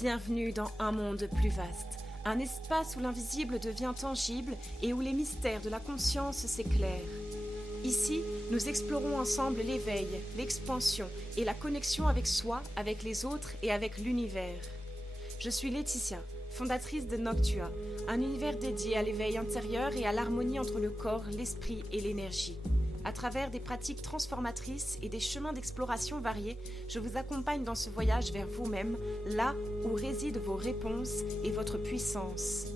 Bienvenue dans un monde plus vaste, un espace où l'invisible devient tangible et où les mystères de la conscience s'éclairent. Ici, nous explorons ensemble l'éveil, l'expansion et la connexion avec soi, avec les autres et avec l'univers. Je suis Laetitia, fondatrice de Noctua, un univers dédié à l'éveil intérieur et à l'harmonie entre le corps, l'esprit et l'énergie. À travers des pratiques transformatrices et des chemins d'exploration variés, je vous accompagne dans ce voyage vers vous-même, là où résident vos réponses et votre puissance.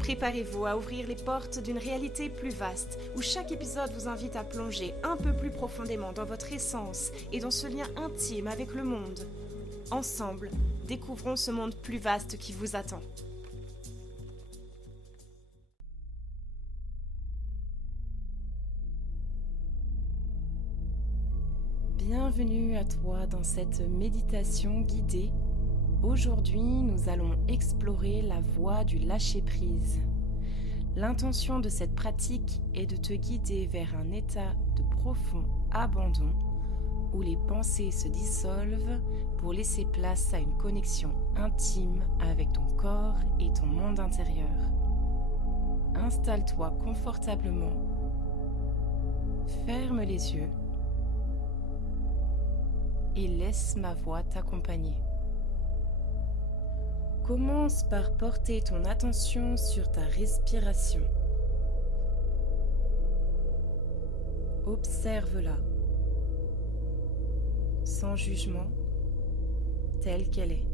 Préparez-vous à ouvrir les portes d'une réalité plus vaste, où chaque épisode vous invite à plonger un peu plus profondément dans votre essence et dans ce lien intime avec le monde. Ensemble, découvrons ce monde plus vaste qui vous attend. Bienvenue à toi dans cette méditation guidée. Aujourd'hui, nous allons explorer la voie du lâcher-prise. L'intention de cette pratique est de te guider vers un état de profond abandon où les pensées se dissolvent pour laisser place à une connexion intime avec ton corps et ton monde intérieur. Installe-toi confortablement, ferme les yeux et laisse ma voix t'accompagner. Commence par porter ton attention sur ta respiration. Observe-la, sans jugement, telle qu'elle est.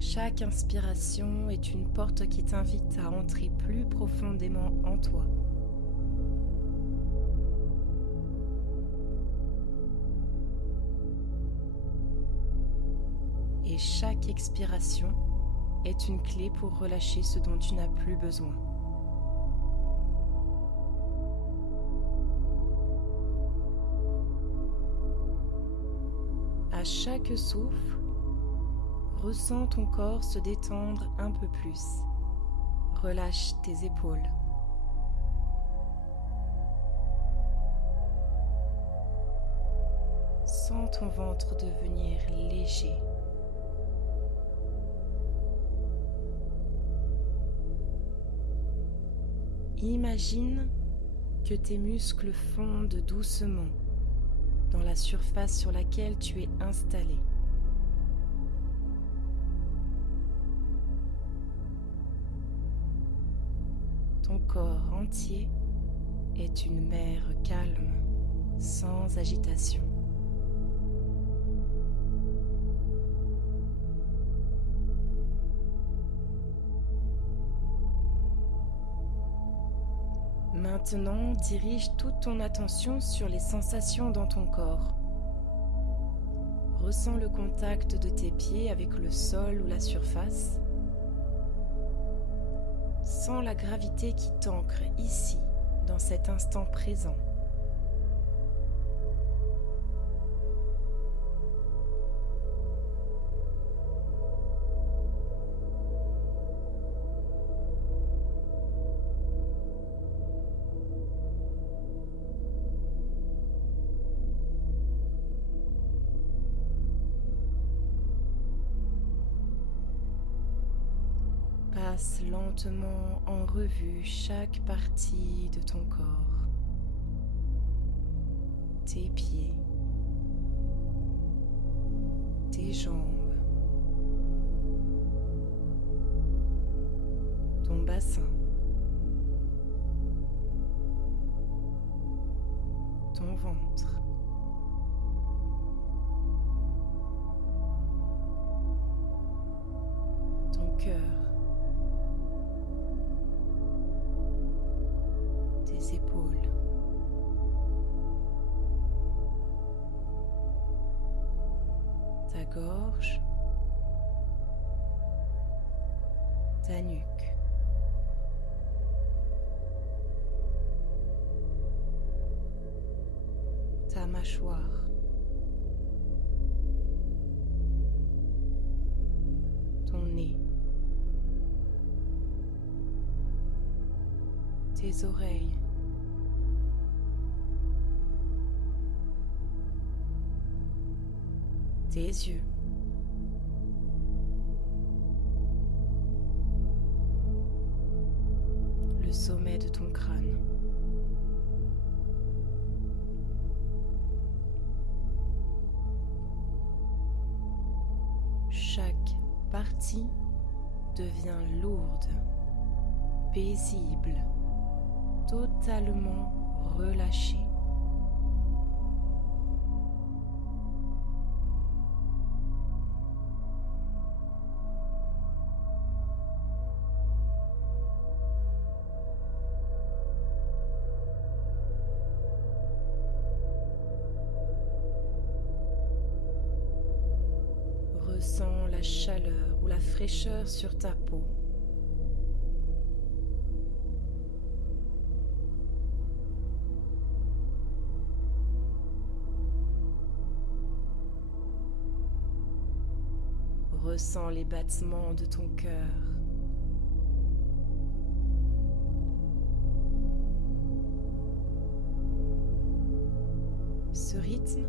Chaque inspiration est une porte qui t'invite à entrer plus profondément en toi. Et chaque expiration est une clé pour relâcher ce dont tu n'as plus besoin. À chaque souffle, ressens ton corps se détendre un peu plus. Relâche tes épaules. Sens ton ventre devenir léger. Imagine que tes muscles fondent doucement dans la surface sur laquelle tu es installé. Ton corps entier est une mer calme, sans agitation. Maintenant, dirige toute ton attention sur les sensations dans ton corps. Ressens le contact de tes pieds avec le sol ou la surface. Sens la gravité qui t'ancre ici, dans cet instant présent. Passe lentement en revue chaque partie de ton corps. Tes pieds, tes jambes, ton bassin, ton ventre, ton cœur, tes épaules, ta gorge, ta nuque, ta mâchoire, ton nez, tes oreilles, tes yeux, le sommet de ton crâne. Chaque partie devient lourde, paisible, totalement relâchée. Ressens la chaleur ou la fraîcheur sur ta peau. Ressens les battements de ton cœur. Ce rythme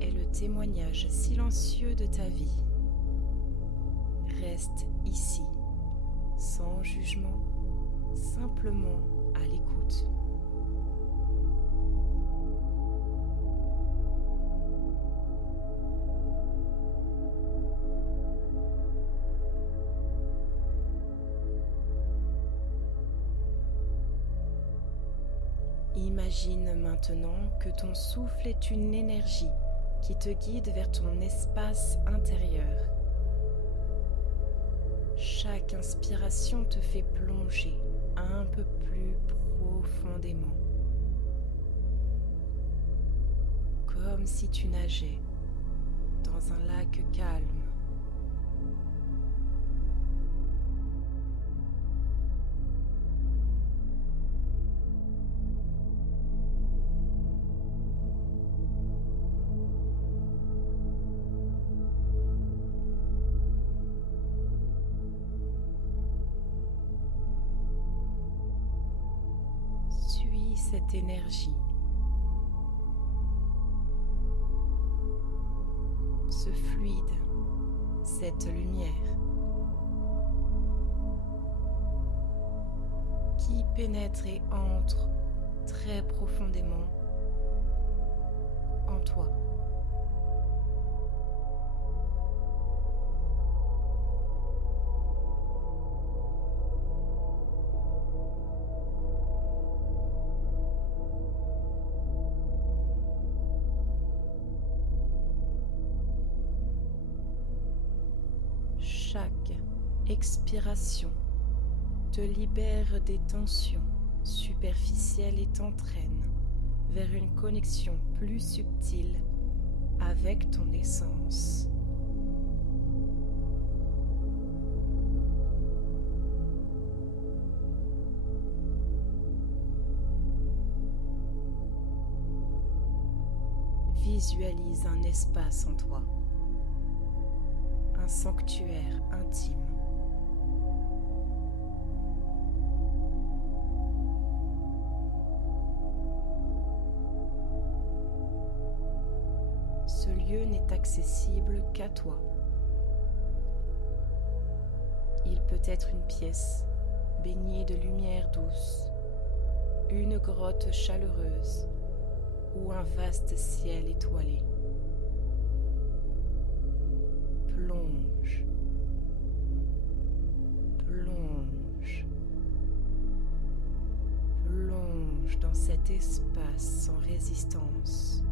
est le témoignage silencieux de ta vie. Reste ici, sans jugement, simplement à l'écoute. Imagine maintenant que ton souffle est une énergie qui te guide vers ton espace intérieur. Chaque inspiration te fait plonger un peu plus profondément, comme si tu nageais dans un lac calme. Cette énergie, ce fluide, cette lumière qui pénètre et entre très profondément en toi. Chaque expiration te libère des tensions superficielles et t'entraîne vers une connexion plus subtile avec ton essence. Visualise un espace en toi. Un sanctuaire intime. Ce lieu n'est accessible qu'à toi. Il peut être une pièce baignée de lumière douce, une grotte chaleureuse ou un vaste ciel étoilé. Plonge, plonge, plonge dans cet espace sans résistance.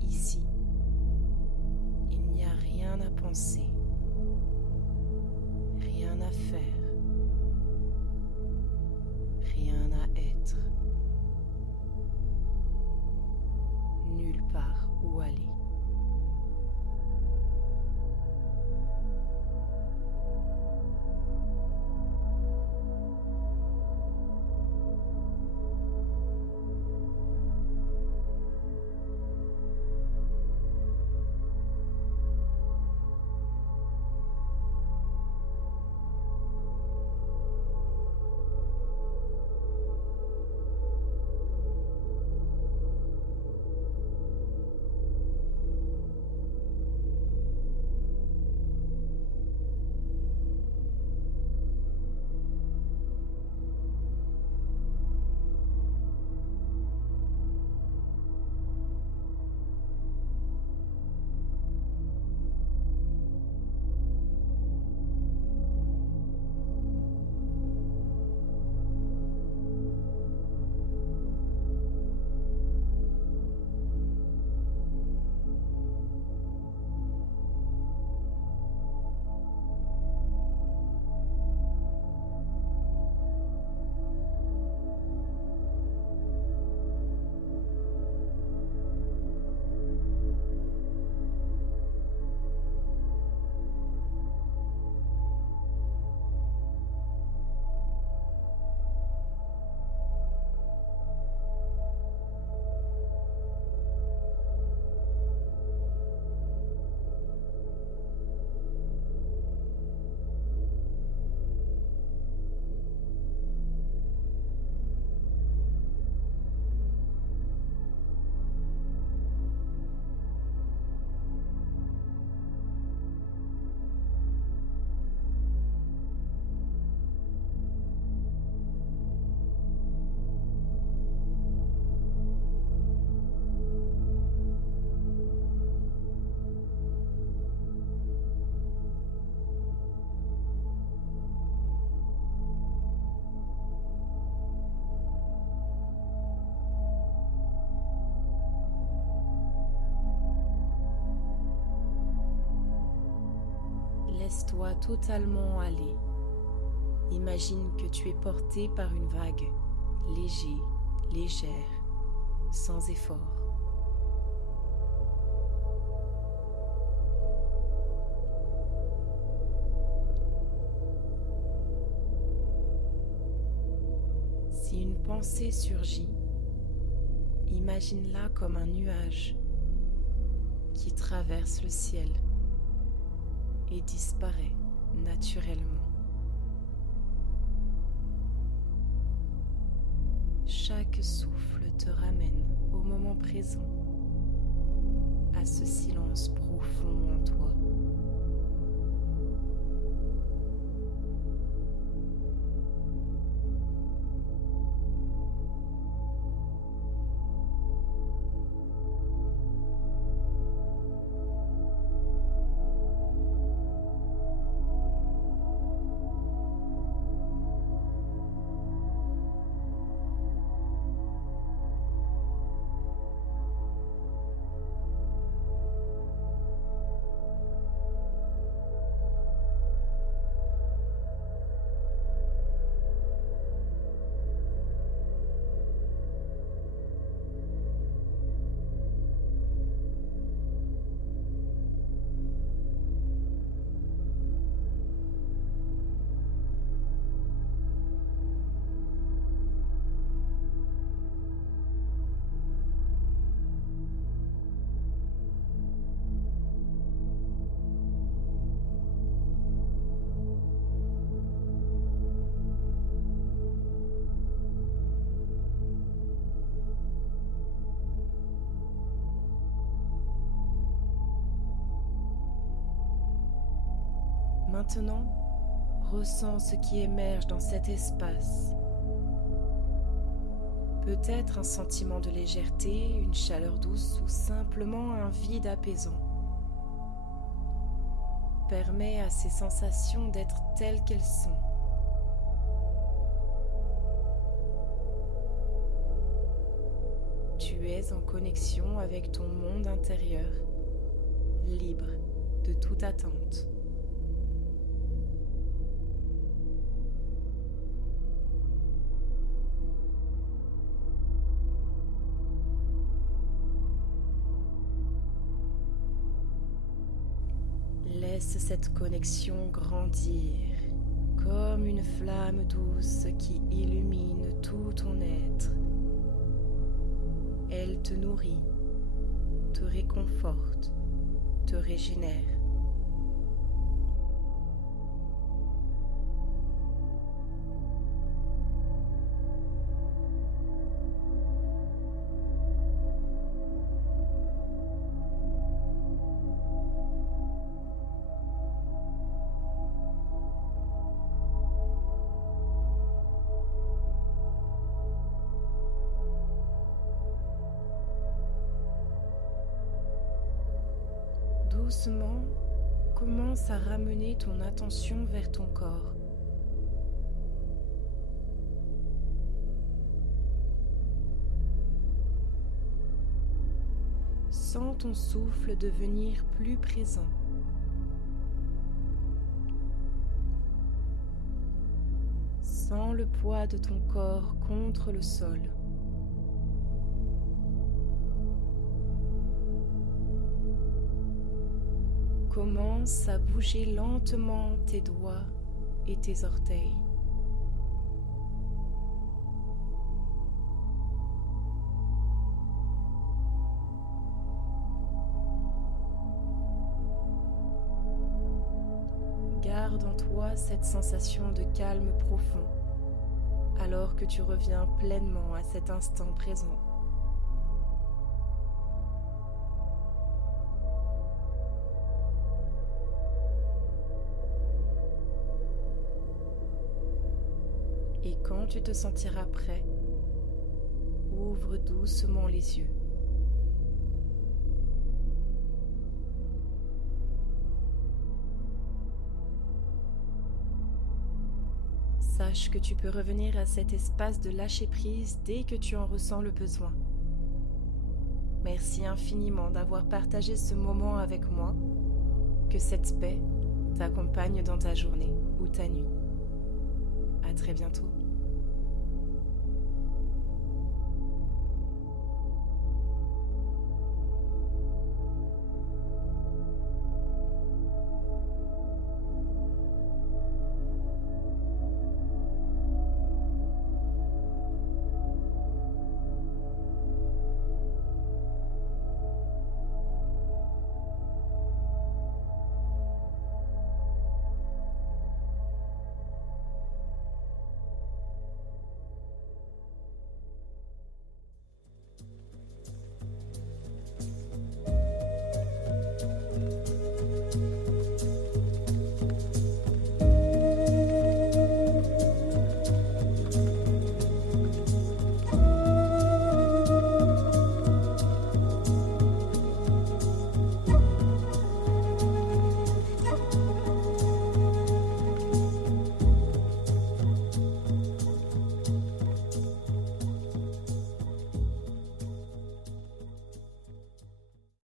Ici, il n'y a rien à penser, rien à faire, rien à être. Nulle part où aller. Laisse-toi totalement aller. Imagine que tu es porté par une vague, léger, légère, sans effort. Si une pensée surgit, imagine-la comme un nuage qui traverse le ciel et disparaît naturellement. Chaque souffle te ramène au moment présent, à ce silence profond en toi. Maintenant, ressens ce qui émerge dans cet espace. Peut-être un sentiment de légèreté, une chaleur douce ou simplement un vide apaisant. Permets à ces sensations d'être telles qu'elles sont. Tu es en connexion avec ton monde intérieur, libre de toute attente. Laisse cette connexion grandir comme une flamme douce qui illumine tout ton être. Elle te nourrit, te réconforte, te régénère. Doucement, commence à ramener ton attention vers ton corps. Sens ton souffle devenir plus présent. Sens le poids de ton corps contre le sol. Commence à bouger lentement tes doigts et tes orteils. Garde en toi cette sensation de calme profond, alors que tu reviens pleinement à cet instant présent. Et quand tu te sentiras prêt, ouvre doucement les yeux. Sache que tu peux revenir à cet espace de lâcher-prise dès que tu en ressens le besoin. Merci infiniment d'avoir partagé ce moment avec moi. Que cette paix t'accompagne dans ta journée ou ta nuit. À très bientôt.